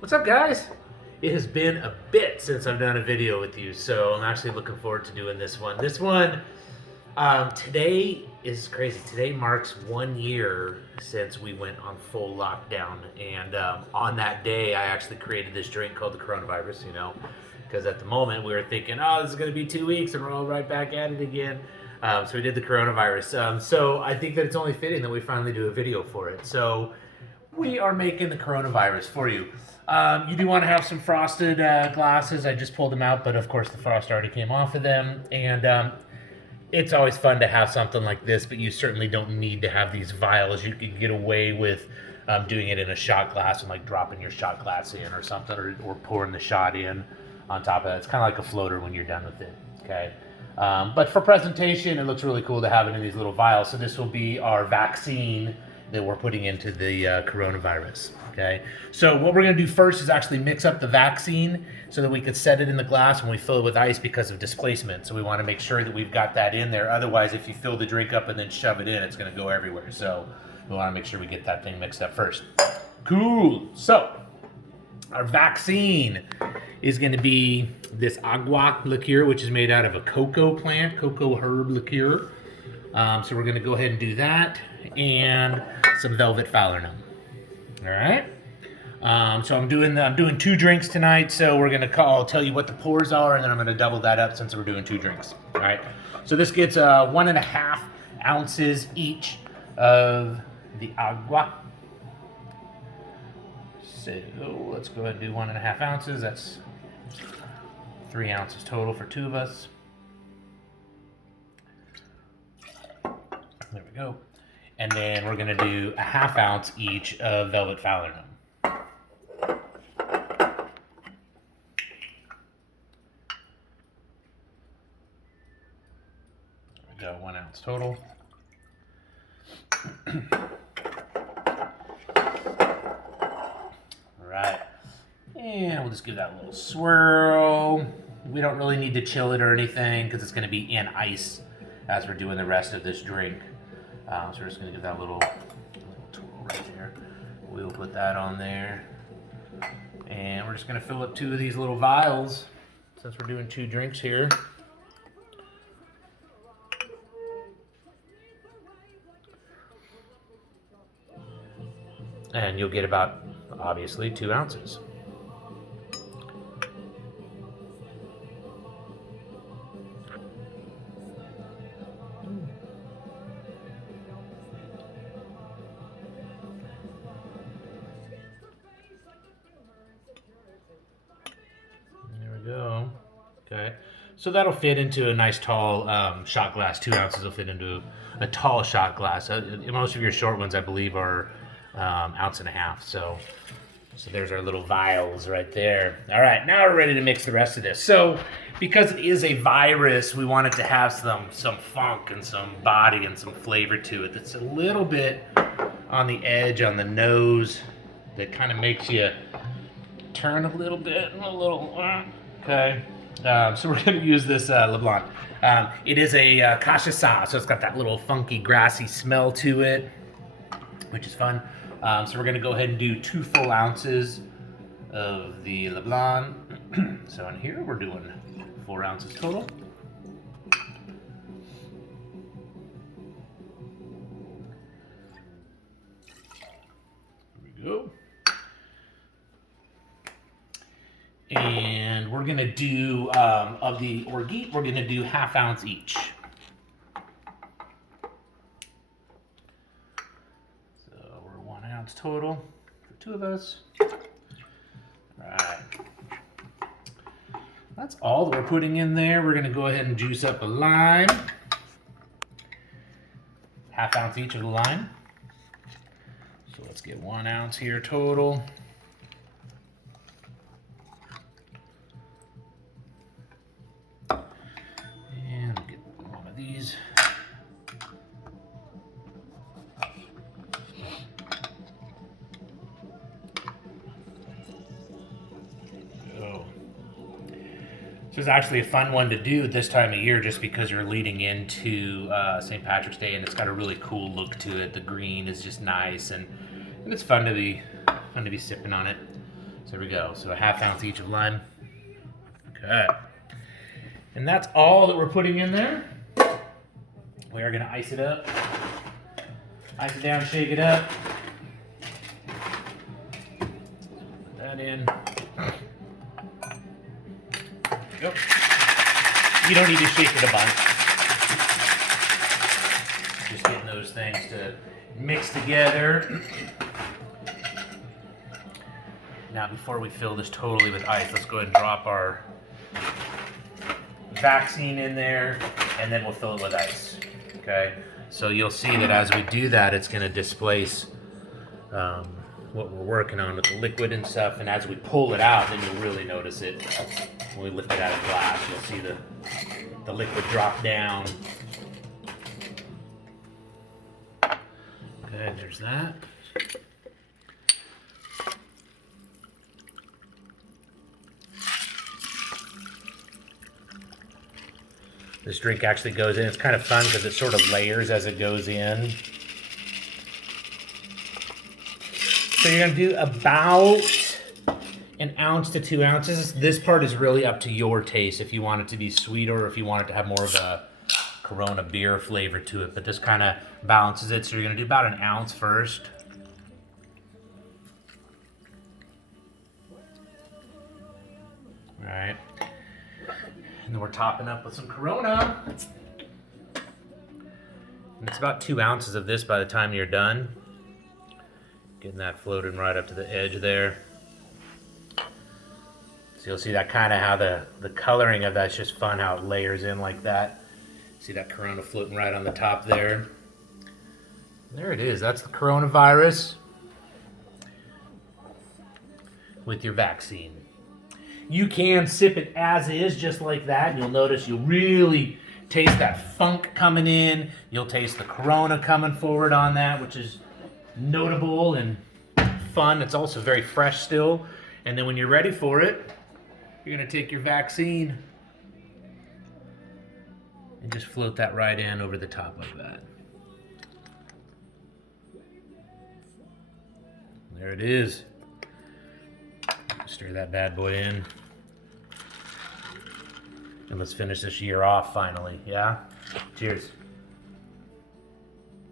What's up, guys? It has been a bit since I've done a video with you, so I'm actually looking forward to doing this one. Today is crazy. Today marks 1 year since we went on full lockdown, and on that day, I actually created this drink called the coronavirus, because at the moment we were thinking, oh, this is going to be 2 weeks and we're all right back at it again. So we did the coronavirus. So I think that it's only fitting that we finally do a video for it. So we are making the coronavirus for you. You do want to have some frosted glasses. I just pulled them out, but of course the frost already came off of them. And it's always fun to have something like this, but you certainly don't need to have these vials. You can get away with doing it in a shot glass and like dropping your shot glass in or something, or pouring the shot in on top of that. It's kind of like a floater when you're done with it, okay? But for presentation, it looks really cool to have it in these little vials. So this will be our vaccine that we're putting into the coronavirus, okay? So what we're gonna do first is actually mix up the vaccine so that we could set it in the glass when we fill it with ice because of displacement. So we wanna make sure that we've got that in there. Otherwise, if you fill the drink up and then shove it in, it's gonna go everywhere. So we wanna make sure we get that thing mixed up first. Cool, so our vaccine is gonna be this Agwa liqueur, which is made out of a cocoa plant, cocoa herb liqueur. So we're gonna go ahead and do that, and some Velvet Falernum. All right. So I'm doing 2 drinks tonight. So I'll tell you what the pours are, and then I'm gonna double that up since we're doing 2 drinks. All right. So this gets 1.5 ounces each of the Agua. So let's go ahead and do 1.5 ounces. That's 3 ounces total for 2 of us. There we go. And then we're gonna do 1/2 ounce each of Velvet Falernum. There we go, 1 ounce total. All right, and we'll just give that a little swirl. We don't really need to chill it or anything because it's gonna be in ice as we're doing the rest of this drink. So we're just gonna give that a little twirl right there. We'll put that on there. And we're just gonna fill up 2 of these little vials since we're doing 2 drinks here. And you'll get about, obviously, 2 ounces. Go. Okay, so that'll fit into a nice tall shot glass. 2 ounces will fit into a tall shot glass. Most of your short ones, I believe, are 1.5 ounces. So there's our little vials right there. All right, now we're ready to mix the rest of this. So because it is a virus, we want it to have some funk and some body and some flavor to it. That's a little bit on the edge, on the nose, that kind of makes you turn a little bit, okay. So we're going to use this Leblon. It is a Cachaça, so it's got that little funky, grassy smell to it, which is fun. So we're going to go ahead and do 2 full ounces of the Leblon. So in here, we're doing 4 ounces total. There we go. And we're gonna do, of the Orgeat, we're gonna do 1/2 ounce each. So we're 1 ounce total for 2 of us. All right. That's all that we're putting in there. We're gonna go ahead and juice up a lime. 1/2 ounce each of the lime. So let's get 1 ounce here total. These. Oh. This is actually a fun one to do this time of year just because you're leading into St. Patrick's Day, and it's got a really cool look to it. The green is just nice, and it's fun to be sipping on it. So here we go. So a ½ ounce each of lime. Okay. And that's all that we're putting in there. We are going to ice it up. Ice it down, shake it up. Put that in. Yep. You don't need to shake it a bunch. Just getting those things to mix together. Now, before we fill this totally with ice, let's go ahead and drop our vaccine in there, and then we'll fill it with ice. Okay? So you'll see that as we do that, it's going to displace what we're working on with the liquid and stuff. And as we pull it out, then you'll really notice it. When we lift it out of the glass, you'll see the liquid drop down. Okay, there's that. This drink actually goes in. It's kind of fun because it sort of layers as it goes in. So you're going to do about 1 ounce to 2 ounces. This part is really up to your taste if you want it to be sweeter or if you want it to have more of a Corona beer flavor to it. But this kind of balances it. So you're going to do about 1 ounce first. All right. And then we're topping up with some Corona. And it's about 2 ounces of this by the time you're done. Getting that floating right up to the edge there. So you'll see that kind of how the coloring of that's just fun, how it layers in like that. See that Corona floating right on the top there. There it is. That's the coronavirus with your vaccine. You can sip it as is, just like that. You'll notice you'll really taste that funk coming in. You'll taste the Corona coming forward on that, which is notable and fun. It's also very fresh still. And then when you're ready for it, you're going to take your vaccine and just float that right in over the top like that. There it is. Stir that bad boy in. And let's finish this year off finally, yeah? Cheers.